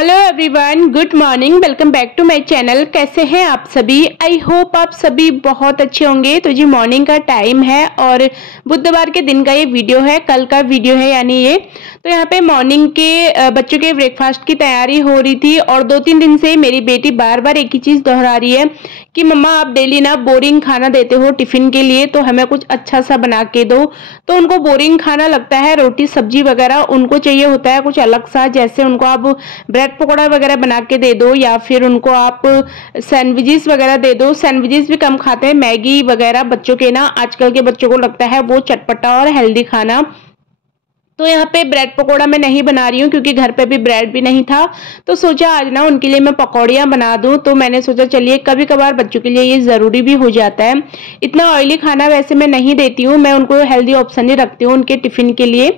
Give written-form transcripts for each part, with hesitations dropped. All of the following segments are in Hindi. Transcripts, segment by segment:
Hello everyone, good morning. Welcome back to my channel. कैसे हैं आप सभी? आई होप आप सभी बहुत अच्छे होंगे। तो जी मॉर्निंग का टाइम है और बुधवार के दिन का ये वीडियो है, कल का वीडियो है यानी ये। तो यहाँ पे मॉर्निंग के बच्चों के ब्रेकफास्ट की तैयारी हो रही थी और 2-3 दिन से मेरी बेटी बार बार एक ही चीज़ दोहरा रही है कि मम्मा आप डेली ना बोरिंग खाना देते हो टिफिन के लिए, तो हमें कुछ अच्छा सा बना के दो। तो उनको बोरिंग खाना लगता है, रोटी सब्जी वगैरह उनको चाहिए होता है कुछ अलग सा। जैसे उनको आप ब्रेड पकौड़ा वगैरह बना के दे दो या फिर उनको आप सैंडविचेस वगैरह दे दो। सैंडविचेस भी कम खाते हैं, मैगी वगैरह बच्चों के ना आजकल के बच्चों को लगता है वो चटपटा और हेल्दी खाना। तो यहाँ पे ब्रेड पकोड़ा मैं नहीं बना रही हूँ क्योंकि घर पे भी ब्रेड भी नहीं था, तो सोचा आज ना उनके लिए मैं पकौड़ियाँ बना दूँ। तो मैंने सोचा चलिए कभी कभार बच्चों के लिए ये ज़रूरी भी हो जाता है। इतना ऑयली खाना वैसे मैं नहीं देती हूँ, मैं उनको हेल्दी ऑप्शन ही रखती हूँ उनके टिफ़िन के लिए।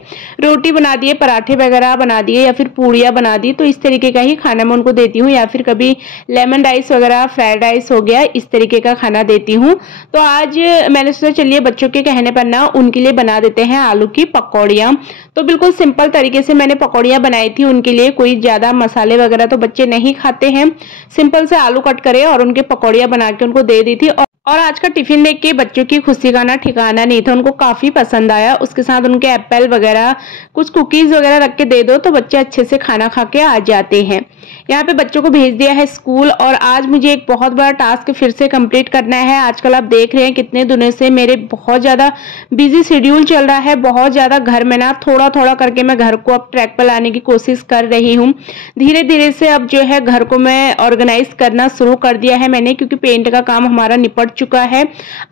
रोटी बना दिए, पराठे वगैरह बना दिए या फिर पूड़ियाँ बना दी, तो इस तरीके का ही खाना मैं उनको देती हूँ। या फिर कभी लेमन राइस वगैरह, फ्राइड राइस हो गया, इस तरीके का खाना देती हूँ। तो आज मैंने सोचा चलिए बच्चों के कहने पर ना उनके लिए बना देते हैं आलू की पकौड़ियाँ। तो बिल्कुल सिंपल तरीके से मैंने पकौड़ियाँ बनाई थी उनके लिए। कोई ज़्यादा मसाले वगैरह तो बच्चे नहीं खाते हैं, सिंपल से आलू कट करे और उनके पकौड़ियाँ बना के उनको दे दी थी। और आज का टिफिन देख के बच्चों की खुशी का ना ठिकाना नहीं था, उनको काफ़ी पसंद आया। उसके साथ उनके एप्पल वगैरह कुछ कुकीज़ वगैरह रख के दे दो तो बच्चे अच्छे से खाना खा के आ जाते हैं। यहाँ पे बच्चों को भेज दिया है स्कूल और आज मुझे एक बहुत बड़ा टास्क फिर से कंप्लीट करना है। आजकल आप देख रहे हैं कितने दिनों से मेरे बहुत ज़्यादा बिजी शेड्यूल चल रहा है, बहुत ज़्यादा घर में ना थोड़ा थोड़ा करके मैं घर को अब ट्रैक पर लाने की कोशिश कर रही हूँ। धीरे धीरे से अब जो है घर को मैं ऑर्गेनाइज करना शुरू कर दिया है मैंने, क्योंकि पेंट का काम हमारा निपट चुका है।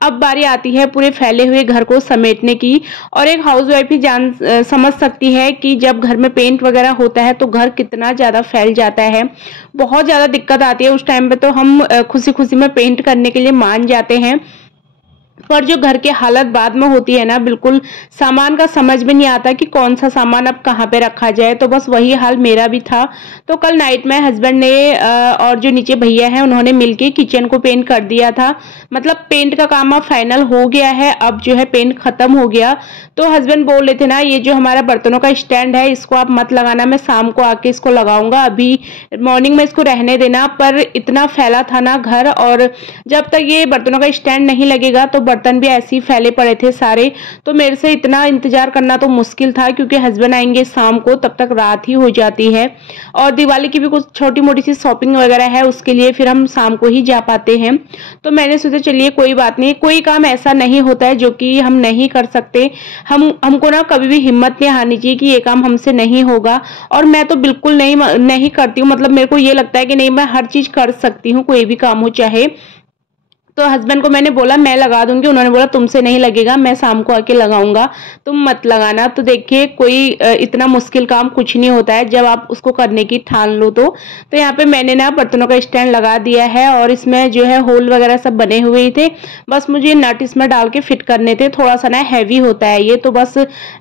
अब बारी आती है पूरे फैले हुए घर को समेटने की। और एक हाउसवाइफ ही समझ सकती है कि जब घर में पेंट वगैरह होता है तो घर कितना ज़्यादा फैल जाता है, बहुत ज़्यादा दिक्कत आती है। उस टाइम पे तो हम खुशी खुशी में पेंट करने के लिए मान जाते हैं, पर जो घर की हालत बाद में होती है ना, बिल्कुल सामान का समझ में नहीं आता कि कौन सा सामान अब कहाँ पे रखा जाए। तो बस वही हाल मेरा भी था। तो कल नाइट में हस्बैंड ने और जो नीचे भैया हैं उन्होंने मिलके किचन को पेंट कर दिया था। मतलब पेंट का काम अब फाइनल हो गया है, अब जो है पेंट खत्म हो गया। तो हस्बैंड बोल रहे थे ना ये जो हमारा बर्तनों का स्टैंड है इसको आप मत लगाना, मैं शाम को आके इसको लगाऊंगा, अभी मॉर्निंग में इसको रहने देना। पर इतना फैला था ना घर, और जब तक ये बर्तनों का स्टैंड नहीं लगेगा तो बर्तन भी ऐसे ही फैले पड़े थे सारे। तो मेरे से इतना इंतजार करना तो मुश्किल था क्योंकि हस्बैंड आएंगे शाम को, तब तक रात ही हो जाती है। और दिवाली की भी कुछ छोटी मोटी सी शॉपिंग वगैरह है, उसके लिए फिर हम शाम को ही जा पाते हैं। तो मैंने सोचा चलिए कोई बात नहीं, कोई काम ऐसा नहीं होता है जो कि हम नहीं कर सकते। हमको ना कभी भी हिम्मत नहीं हारनी चाहिए कि ये काम हमसे नहीं होगा। और मैं तो बिल्कुल नहीं करती हूँ, मतलब मेरे को ये लगता है कि नहीं मैं हर चीज कर सकती हूँ, कोई भी काम हो चाहे। तो हस्बैंड को मैंने बोला मैं लगा दूंगी, उन्होंने बोला तुमसे नहीं लगेगा, मैं शाम को आके लगाऊंगा, तुम मत लगाना। तो देखिए कोई इतना मुश्किल काम कुछ नहीं होता है जब आप उसको करने की ठान लो तो यहाँ पे मैंने ना बर्तनों का स्टैंड लगा दिया है और इसमें जो है होल वगैरह सब बने हुए ही थे, बस मुझे नट इसमें डाल के फिट करने थे। थोड़ा सा ना हैवी होता है ये, तो बस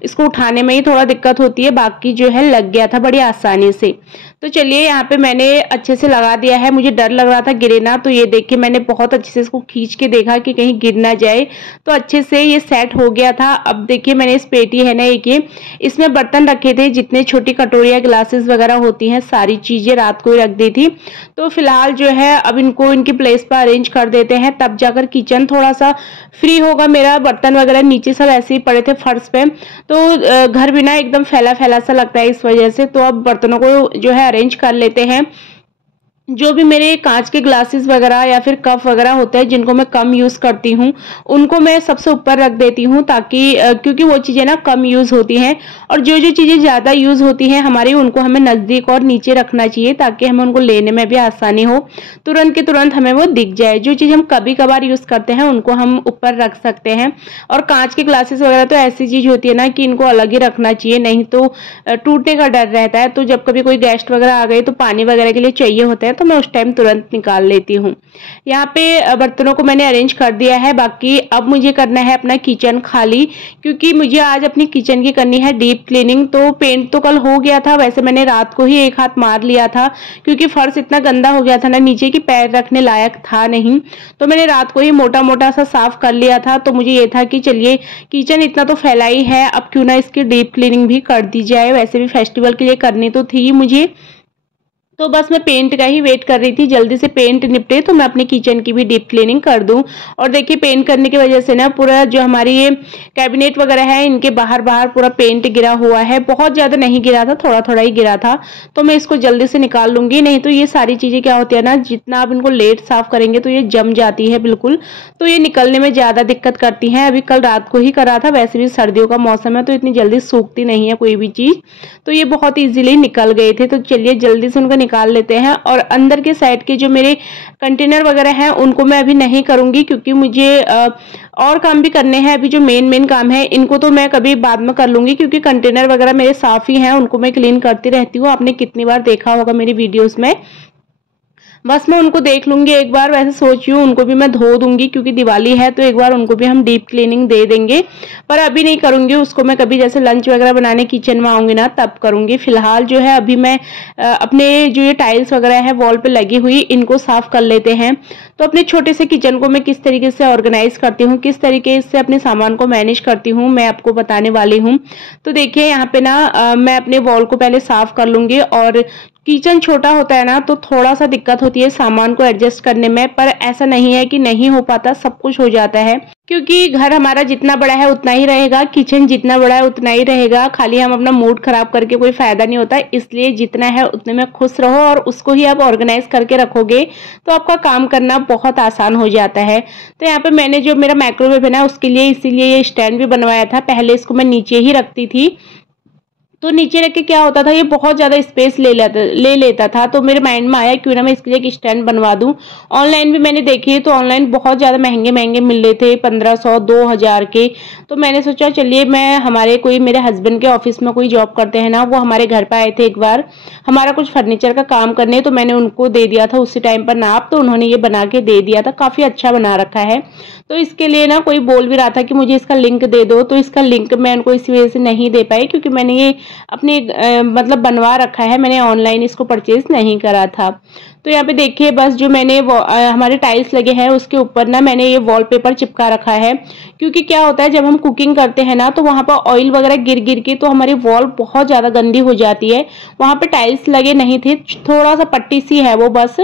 इसको उठाने में ही थोड़ा दिक्कत होती है, बाकी जो है लग गया था बड़ी आसानी से। तो चलिए यहाँ पे मैंने अच्छे से लगा दिया है। मुझे डर लग रहा था गिरे ना, तो ये देखिए मैंने बहुत अच्छे से इसको खींच के देखा कि कहीं गिर ना जाए, तो अच्छे से ये सेट हो गया था। अब देखिए मैंने इस पेटी है ना एक ये, इसमें बर्तन रखे थे, जितने छोटी कटोरियाँ ग्लासेस वगैरह होती हैं सारी चीजें रात को ही रख दी थी। तो फिलहाल जो है अब इनको इनकी प्लेस पर अरेंज कर देते हैं, तब जाकर किचन थोड़ा सा फ्री होगा मेरा। बर्तन वगैरह नीचे सब ऐसे ही पड़े थे फर्श पे, तो घर भी ना एकदम फैला फैला सा लगता है इस वजह से। तो अब बर्तनों को जो है अरेंज कर लेते हैं। जो भी मेरे कांच के ग्लासेस वगैरह या फिर कप वगैरह होते हैं जिनको मैं कम यूज़ करती हूँ उनको मैं सबसे ऊपर रख देती हूँ, ताकि क्योंकि वो चीज़ें ना कम यूज़ होती हैं। और जो जो चीज़ें ज़्यादा यूज़ होती हैं हमारी, उनको हमें नज़दीक और नीचे रखना चाहिए ताकि हमें उनको लेने में भी आसानी हो, तुरंत के तुरंत हमें वो दिख जाए। जो चीज़ हम कभी कभार यूज़ करते हैं उनको हम ऊपर रख सकते हैं। और कांच के ग्लासेस वगैरह तो ऐसी चीज़ होती है ना कि इनको अलग ही रखना चाहिए, नहीं तो टूटने का डर रहता है। तो जब कभी कोई गेस्ट वगैरह आ गए तो पानी वगैरह के लिए चाहिए होता है, तो मैं उस टाइम तुरंत निकाल लेती हूँ। यहाँ पे बर्तनों को मैंने अरेंज कर दिया है। बाकी अब मुझे करना है अपना किचन खाली, क्योंकि मुझे आज अपनी किचन की करनी है डीप क्लीनिंग। तो पेंट तो कल हो गया था, वैसे मैंने रात को ही एक हाथ मार लिया था क्योंकि फर्श इतना गंदा हो गया था ना नीचे की पैर रखने लायक था नहीं। तो मैंने रात को ही मोटा मोटा सा साफ कर लिया था। तो मुझे ये था कि चलिए किचन इतना तो फैला ही है, अब क्यों ना इसकी डीप क्लीनिंग भी कर दी जाए। वैसे भी फेस्टिवल के लिए करनी तो थी मुझे, तो बस मैं पेंट का ही वेट कर रही थी, जल्दी से पेंट निपटे तो मैं अपने किचन की भी डीप क्लीनिंग कर दूं। और देखिए पेंट करने की वजह से ना पूरा जो हमारी ये कैबिनेट वगैरह है इनके बाहर बाहर पूरा पेंट गिरा हुआ है। बहुत ज़्यादा नहीं गिरा था, थोड़ा थोड़ा ही गिरा था, तो मैं इसको जल्दी से निकाल लूंगी। नहीं तो ये सारी चीज़ें क्या होती है ना, जितना आप इनको लेट साफ करेंगे तो ये जम जाती है बिल्कुल, तो ये निकलने में ज़्यादा दिक्कत करती हैं। अभी कल रात को ही करा था, वैसे भी सर्दियों का मौसम है तो इतनी जल्दी सूखती नहीं है कोई भी चीज़, तो ये बहुत ईजिली निकल गए थे। तो चलिए जल्दी से उनको निकाल लेते हैं। और अंदर के साइड के जो मेरे कंटेनर वगैरह हैं उनको मैं अभी नहीं करूंगी, क्योंकि मुझे और काम भी करने हैं। अभी जो मेन काम है इनको तो मैं कभी बाद में कर लूंगी, क्योंकि कंटेनर वगैरह मेरे साफ ही हैं, उनको मैं क्लीन करती रहती हूँ। आपने कितनी बार देखा होगा मेरी वीडियोस में। बस मैं उनको देख लूंगी एक बार, वैसे सोच रही हूँ उनको भी मैं धो दूंगी, क्योंकि दिवाली है तो एक बार उनको भी हम डीप क्लीनिंग दे देंगे। पर अभी नहीं करूंगी उसको, मैं कभी जैसे लंच वगैरह बनाने किचन में आऊंगी ना तब करूंगी। फिलहाल जो है अभी मैं अपने जो ये टाइल्स वगैरह है वॉल पे लगी हुई इनको साफ कर लेते हैं। तो अपने छोटे से किचन को मैं किस तरीके से ऑर्गेनाइज करती हूँ, किस तरीके से अपने सामान को मैनेज करती हूँ, मैं आपको बताने वाली हूँ। तो देखिए यहाँ पे ना मैं अपने वॉल को पहले साफ कर लूंगी। और किचन छोटा होता है ना तो थोड़ा सा दिक्कत होती है सामान को एडजस्ट करने में, पर ऐसा नहीं है कि नहीं हो पाता, सब कुछ हो जाता है। क्योंकि घर हमारा जितना बड़ा है उतना ही रहेगा, किचन जितना बड़ा है उतना ही रहेगा। खाली हम अपना मूड खराब करके कोई फायदा नहीं होता, इसलिए जितना है उतने में खुश रहो और उसको ही आप ऑर्गेनाइज करके रखोगे तो आपका काम करना बहुत आसान हो जाता है। तो यहाँ पे मैंने जो मेरा माइक्रोवेव है ना उसके लिए इसीलिए ये स्टैंड भी बनवाया था। पहले इसको मैं नीचे ही रखती थी, तो नीचे रख के क्या होता था ये बहुत ज़्यादा स्पेस ले लेता था। तो मेरे माइंड में आया क्यों ना मैं इसके लिए एक स्टैंड बनवा दूं। ऑनलाइन भी मैंने देखी तो ऑनलाइन बहुत ज़्यादा महंगे महंगे मिल रहे थे, 1500-2000 के। तो मैंने सोचा चलिए मैं हमारे कोई मेरे हस्बैंड के ऑफिस में कोई जॉब करते हैं ना, वो हमारे घर पर आए थे एक बार हमारा कुछ फर्नीचर का काम करने, तो मैंने उनको दे दिया था उसी टाइम पर नाप, तो उन्होंने ये बना के दे दिया था। काफ़ी अच्छा बना रखा है। तो इसके लिए ना कोई बोल भी रहा था कि मुझे इसका लिंक दे दो, तो इसका लिंक मैं उनको इसी वजह से नहीं दे पाई, क्योंकि मैंने ये अपने मतलब बनवा रखा है, मैंने ऑनलाइन इसको परचेज नहीं करा था। तो यहाँ पे देखिए बस जो मैंने हमारे टाइल्स लगे हैं उसके ऊपर ना मैंने ये वॉलपेपर चिपका रखा है। क्योंकि क्या होता है जब हम कुकिंग करते हैं ना तो वहाँ पर ऑयल वगैरह गिर गिर के तो हमारी वॉल बहुत ज़्यादा गंदी हो जाती है। वहाँ पे टाइल्स लगे नहीं थे, थोड़ा सा पट्टी सी है वो बस,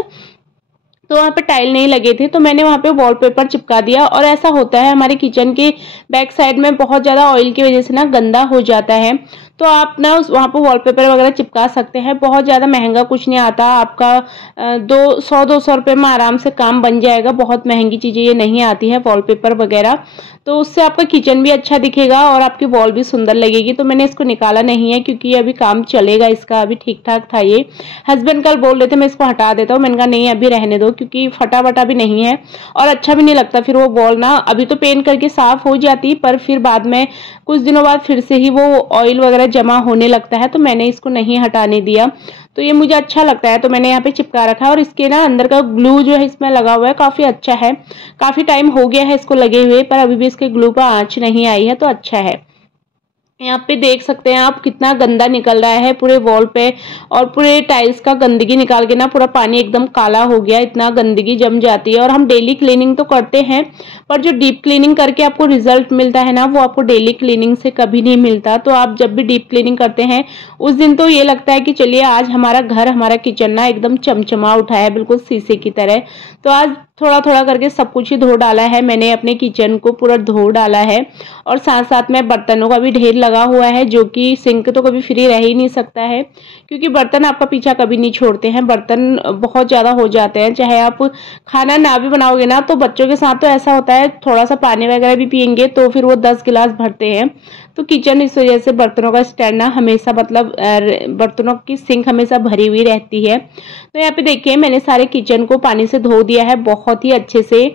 तो वहाँ पे टाइल नहीं लगे थे, तो मैंने वहाँ पे वॉलपेपर चिपका दिया। और ऐसा होता है हमारे किचन के बैक साइड में बहुत ज़्यादा ऑयल की वजह से ना गंदा हो जाता है, तो आप ना वहाँ पर वॉलपेपर वगैरह चिपका सकते हैं। बहुत ज़्यादा महंगा कुछ नहीं आता, आपका 200-200 रुपये में आराम से काम बन जाएगा। बहुत महंगी चीज़ें ये नहीं आती है वॉलपेपर वगैरह, तो उससे आपका किचन भी अच्छा दिखेगा और आपकी वॉल भी सुंदर लगेगी। तो मैंने इसको निकाला नहीं है क्योंकि अभी काम चलेगा इसका, अभी ठीक ठाक था ये। हस्बैंड कल बोल रहे थे मैं इसको हटा देता हूँ, मैंने कहा नहीं अभी रहने दो, क्योंकि फटा वटा भी नहीं है और अच्छा भी नहीं लगता फिर वो वॉल ना। अभी तो पेंट करके साफ हो जाती, पर फिर बाद में कुछ दिनों बाद फिर से ही वो ऑयल वगैरह जमा होने लगता है, तो मैंने इसको नहीं हटाने दिया। तो ये मुझे अच्छा लगता है तो मैंने यहाँ पे चिपका रखा है। और इसके ना अंदर का ग्लू जो है इसमें लगा हुआ है, काफ़ी अच्छा है। काफ़ी टाइम हो गया है इसको लगे हुए, पर अभी भी इसके ग्लू पर आंच नहीं आई है, तो अच्छा है। यहाँ पे देख सकते हैं आप कितना गंदा निकल रहा है पूरे वॉल पे, और पूरे टाइल्स का गंदगी निकाल के ना पूरा पानी एकदम काला हो गया, इतना गंदगी जम जाती है। और हम डेली क्लीनिंग तो करते हैं, पर जो डीप क्लीनिंग करके आपको रिजल्ट मिलता है ना वो आपको डेली क्लीनिंग से कभी नहीं मिलता। तो आप जब भी डीप क्लीनिंग करते हैं उस दिन तो ये लगता है कि चलिए आज हमारा घर हमारा किचन ना एकदम चमचमा उठा है, बिल्कुल शीशे की तरह। तो आज थोड़ा थोड़ा करके सब कुछ ही धो डाला है मैंने, अपने किचन को पूरा धो डाला है। और साथ साथ में बर्तनों का भी ढेर लगा हुआ है, जो कि सिंक तो कभी फ्री रह ही नहीं सकता है, क्योंकि बर्तन आपका पीछा कभी नहीं छोड़ते हैं। बर्तन बहुत ज़्यादा हो जाते हैं, चाहे आप खाना ना भी बनाओगे ना तो बच्चों के साथ तो ऐसा होता है, थोड़ा सा पानी वगैरह भी पियेंगे तो फिर वो 10 गिलास भरते हैं। तो किचन इस वजह से बर्तनों का स्टैंड ना हमेशा मतलब बर्तनों की सिंक हमेशा भरी हुई रहती है। तो यहाँ पे देखिए मैंने सारे किचन को पानी से धो दिया है बहुत ही अच्छे से।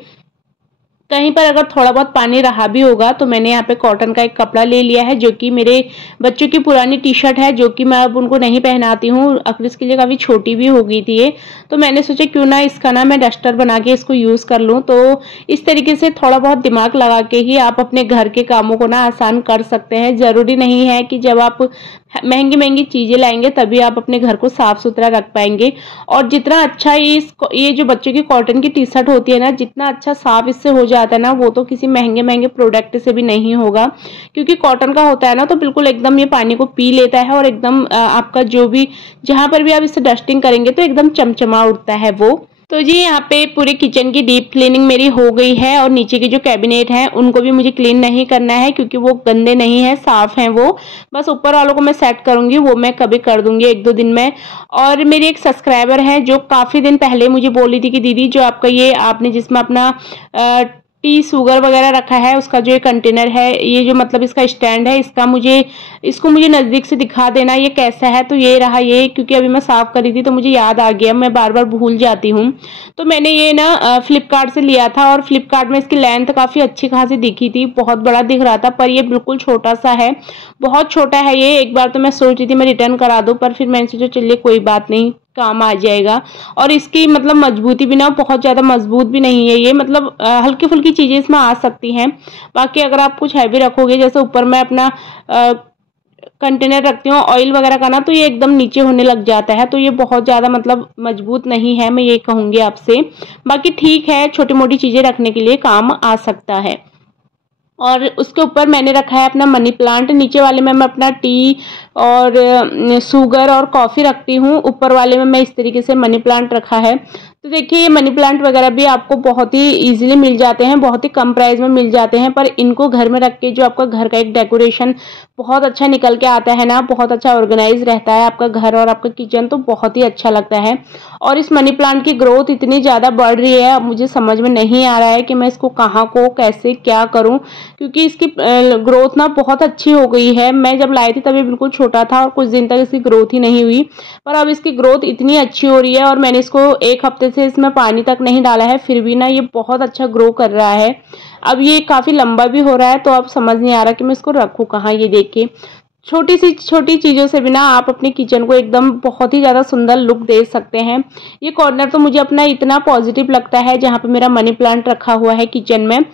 कहीं पर अगर थोड़ा बहुत पानी रहा भी होगा तो मैंने यहाँ पे कॉटन का एक कपड़ा ले लिया है, जो कि मेरे बच्चों की पुरानी टी शर्ट है, जो कि मैं अब उनको नहीं पहनाती हूँ। अक्रिस के लिए काफ़ी छोटी भी हो गई थी ये, तो मैंने सोचा क्यों ना इसका ना मैं डस्टर बना के इसको यूज़ कर लूँ। तो इस तरीके से थोड़ा बहुत दिमाग लगा के ही आप अपने घर के कामों को ना आसान कर सकते हैं। ज़रूरी नहीं है कि जब आप महंगी महंगी चीज़ें लाएंगे तभी आप अपने घर को साफ़ सुथरा रख पाएंगे। और जितना अच्छा ये जो बच्चों की कॉटन की टी शर्ट होती है ना, जितना अच्छा साफ़ इससे हो जाता है ना, वो तो किसी महंगे महंगे प्रोडक्ट से भी नहीं होगा। क्योंकि कॉटन का होता है ना, तो बिल्कुल एकदम ये पानी को पी लेता है और एकदम आपका जो भी जहाँ पर भी आप इससे डस्टिंग करेंगे तो एकदम चमचमा उठता है वो। तो जी यहाँ पे पूरे किचन की डीप क्लीनिंग मेरी हो गई है और नीचे के जो कैबिनेट हैं उनको भी मुझे क्लीन नहीं करना है क्योंकि वो गंदे नहीं है, साफ हैं वो। बस ऊपर वालों को मैं सेट करूंगी, वो मैं कभी कर दूंगी 1-2 दिन में। और मेरी एक सब्सक्राइबर है जो काफ़ी दिन पहले मुझे बोली थी कि दीदी जो आपका ये आपने जिसमें अपना टी शुगर वगैरह रखा है उसका जो ये कंटेनर है, ये जो मतलब इसका स्टैंड है, इसको मुझे नज़दीक से दिखा देना ये कैसा है। तो ये रहा ये, क्योंकि अभी मैं साफ़ करी थी तो मुझे याद आ गया, मैं बार बार भूल जाती हूँ। तो मैंने ये ना फ्लिपकार्ट से लिया था और फ्लिपकार्ट में इसकी लेंथ काफ़ी अच्छी खासी दिखी थी, बहुत बड़ा दिख रहा था, पर ये बिल्कुल छोटा सा है, बहुत छोटा है ये। एक बार तो मैं सोच रही थी मैं रिटर्न करा दूँ, पर फिर मैंने सोचा चलिए कोई बात नहीं, काम आ जाएगा। और इसकी मतलब मजबूती भी ना बहुत ज़्यादा मजबूत भी नहीं है ये, मतलब हल्की फुल्की चीज़ें इसमें आ सकती हैं। बाकी अगर आप कुछ हैवी रखोगे, जैसे ऊपर मैं अपना कंटेनर रखती हूँ ऑयल वगैरह का ना, तो ये एकदम नीचे होने लग जाता है, तो ये बहुत ज़्यादा मतलब मजबूत नहीं है, मैं ये कहूँगी आपसे। बाकी ठीक है, छोटी मोटी चीज़ें रखने के लिए काम आ सकता है। और उसके ऊपर मैंने रखा है अपना मनी प्लांट, नीचे वाले में मैं अपना टी और शुगर और कॉफ़ी रखती हूँ, ऊपर वाले में मैं इस तरीके से मनी प्लांट रखा है। तो देखिए ये मनी प्लांट वगैरह भी आपको बहुत ही इजीली मिल जाते हैं, बहुत ही कम प्राइस में मिल जाते हैं, पर इनको घर में रख के जो आपका घर का एक डेकोरेशन बहुत अच्छा निकल के आता है ना, बहुत अच्छा ऑर्गेनाइज रहता है आपका घर और आपका किचन, तो बहुत ही अच्छा लगता है। और इस मनी प्लांट की ग्रोथ इतनी ज़्यादा बढ़ रही है, अब मुझे समझ में नहीं आ रहा है कि मैं इसको कहाँ को कैसे क्या करूँ, क्योंकि इसकी ग्रोथ ना बहुत अच्छी हो गई है। मैं जब लाई थी तभी बिल्कुल छोटा था और कुछ दिन तक इसकी ग्रोथ ही नहीं हुई, पर अब इसकी ग्रोथ इतनी अच्छी हो रही है। और मैंने इसको 1 हफ्ते से इसमें पानी तक नहीं डाला है, फिर भी ना ये बहुत अच्छा ग्रो कर रहा है। अब ये काफ़ी लंबा भी हो रहा है, तो अब समझ नहीं आ रहा कि मैं इसको रखूँ कहाँ। ये देखिए छोटी सी छोटी चीज़ों से भी ना आप अपने किचन को एकदम बहुत ही ज़्यादा सुंदर लुक दे सकते हैं। ये कॉर्नर तो मुझे अपना इतना पॉजिटिव लगता है जहाँ पे मेरा मनी प्लांट रखा हुआ है किचन में।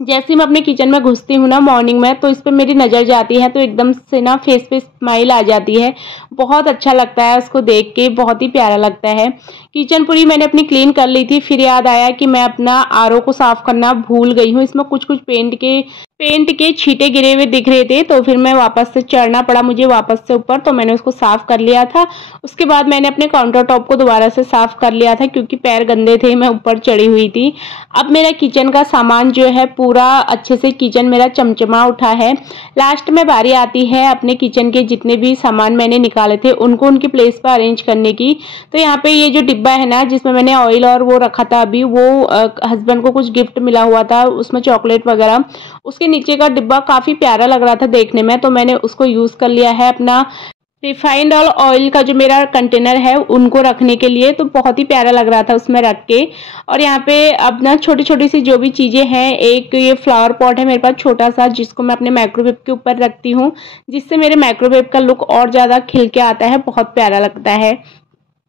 जैसे ही मैं अपने किचन में घुसती हूँ ना मॉर्निंग में, तो इस पर मेरी नज़र जाती है तो एकदम से ना फेस पे स्माइल आ जाती है, बहुत अच्छा लगता है उसको देख के, बहुत ही प्यारा लगता है। किचन पूरी मैंने अपनी क्लीन कर ली थी, फिर याद आया कि मैं अपना आरओ को साफ़ करना भूल गई हूँ। इसमें कुछ कुछ पेंट के छींटे गिरे हुए दिख रहे थे, तो फिर मैं वापस से चढ़ना पड़ा मुझे वापस से ऊपर, तो मैंने उसको साफ़ कर लिया था। उसके बाद मैंने अपने काउंटर टॉप को दोबारा से साफ़ कर लिया था क्योंकि पैर गंदे थे, मैं ऊपर चढ़ी हुई थी। अब मेरा किचन का सामान जो है पूरा अच्छे से किचन मेरा चमचमा उठा है। लास्ट में बारी आती है अपने किचन के जितने भी सामान मैंने निकाले थे उनको उनकी प्लेस पर अरेंज करने की। तो यहाँ पे ये जो डिब्बा है ना जिसमें मैंने ऑयल और वो रखा था, अभी वो हस्बैंड को कुछ गिफ्ट मिला हुआ था, उसमें चॉकलेट वगैरह, उसके नीचे का डिब्बा काफ़ी प्यारा लग रहा था देखने में, तो मैंने उसको यूज़ कर लिया है अपना रिफाइंड ऑयल का जो मेरा कंटेनर है उनको रखने के लिए। तो बहुत ही प्यारा लग रहा था उसमें रख के। और यहाँ पे अब ना छोटी छोटी सी जो भी चीज़ें हैं, एक ये फ्लावर पॉट है मेरे पास छोटा सा जिसको मैं अपने माइक्रोवेव के ऊपर रखती हूँ, जिससे मेरे माइक्रोवेव का लुक और ज़्यादा खिल के आता है, बहुत प्यारा लगता है।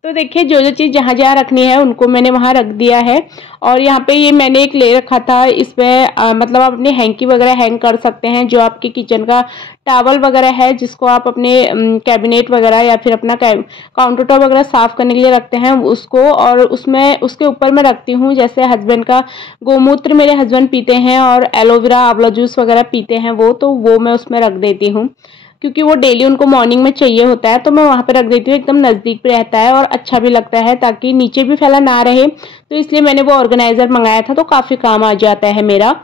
तो देखिए जो जो चीज़ जहाँ जहाँ रखनी है उनको मैंने वहाँ रख दिया है। और यहाँ पे ये मैंने एक ले रखा था, इसमें मतलब आप अपने हैंकी वगैरह हैंग कर सकते हैं, जो आपके किचन का टावल वगैरह है जिसको आप अपने कैबिनेट वगैरह या फिर अपना काउंटर टॉप वगैरह साफ़ करने के लिए रखते हैं उसको। और उसमें उसके ऊपर मैं रखती हूँ जैसे हस्बैंड का गोमूत्र मेरे हस्बैंड पीते हैं और एलोवेरा आंवला जूस वगैरह पीते हैं वो, तो वो मैं उसमें रख देती हूँ क्योंकि वो डेली उनको मॉर्निंग में चाहिए होता है, तो मैं वहाँ पे रख देती हूँ। एकदम नज़दीक पे रहता है और अच्छा भी लगता है ताकि नीचे भी फैला ना रहे, तो इसलिए मैंने वो ऑर्गेनाइज़र मंगाया था, तो काफ़ी काम आ जाता है मेरा।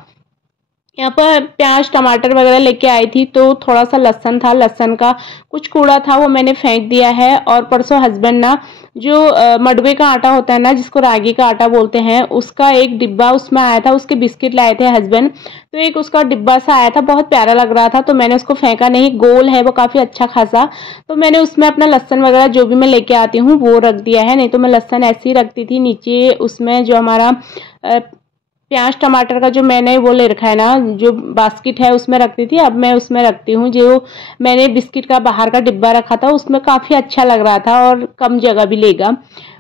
यहाँ पर प्याज टमाटर वगैरह लेके आई थी, तो थोड़ा सा लहसन था, लहसन का कुछ कूड़ा था वो मैंने फेंक दिया है। और परसों हस्बैंड ना जो मडवे का आटा होता है ना जिसको रागी का आटा बोलते हैं, उसका एक डिब्बा उसमें आया था, उसके बिस्किट लाए थे हस्बैंड, तो एक उसका डिब्बा सा आया था, बहुत प्यारा लग रहा था, तो मैंने उसको फेंका नहीं, गोल है वो काफ़ी अच्छा खासा, तो मैंने उसमें अपना लहसन वगैरह जो भी मैं लेके आती हूँ वो रख दिया है। नहीं तो मैं लहसन ऐसे ही रखती थी नीचे, उसमें जो हमारा प्याज टमाटर का जो मैंने वो ले रखा है ना जो बास्केट है उसमें रखती थी, अब मैं उसमें रखती हूँ। जो मैंने बिस्किट का बाहर का डिब्बा रखा था उसमें काफ़ी अच्छा लग रहा था और कम जगह भी लेगा।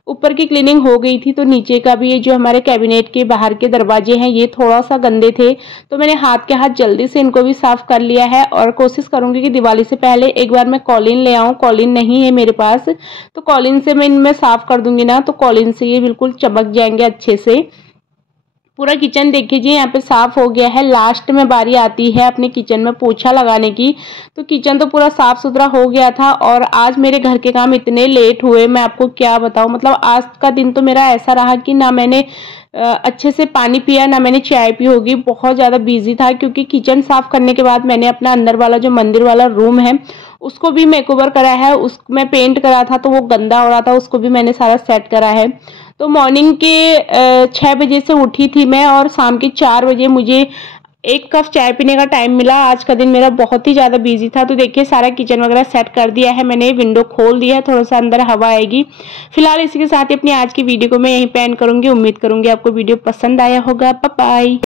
ऊपर की क्लीनिंग हो गई थी, तो नीचे का भी ये जो हमारे कैबिनेट के बाहर के दरवाजे हैं ये थोड़ा सा गंदे थे, तो मैंने हाथ के हाथ जल्दी से इनको भी साफ कर लिया है। और कोशिश करूंगी कि दिवाली से पहले एक बार मैं कॉलिन ले आऊं। कॉलिन नहीं है मेरे पास, तो कॉलिन से मैं इनमें साफ कर दूंगी ना, तो कॉलिन से ये बिल्कुल चमक जाएंगे अच्छे से। पूरा किचन देखिए जी यहाँ पे साफ हो गया है। लास्ट में बारी आती है अपने किचन में पोछा लगाने की, तो किचन तो पूरा साफ सुथरा हो गया था। और आज मेरे घर के काम इतने लेट हुए, मैं आपको क्या बताऊं। मतलब आज का दिन तो मेरा ऐसा रहा कि ना मैंने अच्छे से पानी पिया, ना मैंने चाय पी होगी। बहुत ज़्यादा बिजी था, क्योंकि किचन साफ करने के बाद मैंने अपना अंदर वाला जो मंदिर वाला रूम है उसको भी मेकओवर करा है। उसमें पेंट करा था तो वो गंदा हो रहा था, उसको भी मैंने सारा सेट करा है। तो मॉर्निंग के 6 बजे से उठी थी मैं, और शाम के 4 बजे मुझे 1 कप चाय पीने का टाइम मिला। आज का दिन मेरा बहुत ही ज़्यादा बिजी था। तो देखिए सारा किचन वगैरह सेट कर दिया है मैंने, विंडो खोल दिया है, थोड़ा सा अंदर हवा आएगी। फिलहाल इसी के साथ ही अपनी आज की वीडियो को मैं यहीं पे एंड करूँगी। उम्मीद करूँगी आपको वीडियो पसंद आया होगा। Bye bye.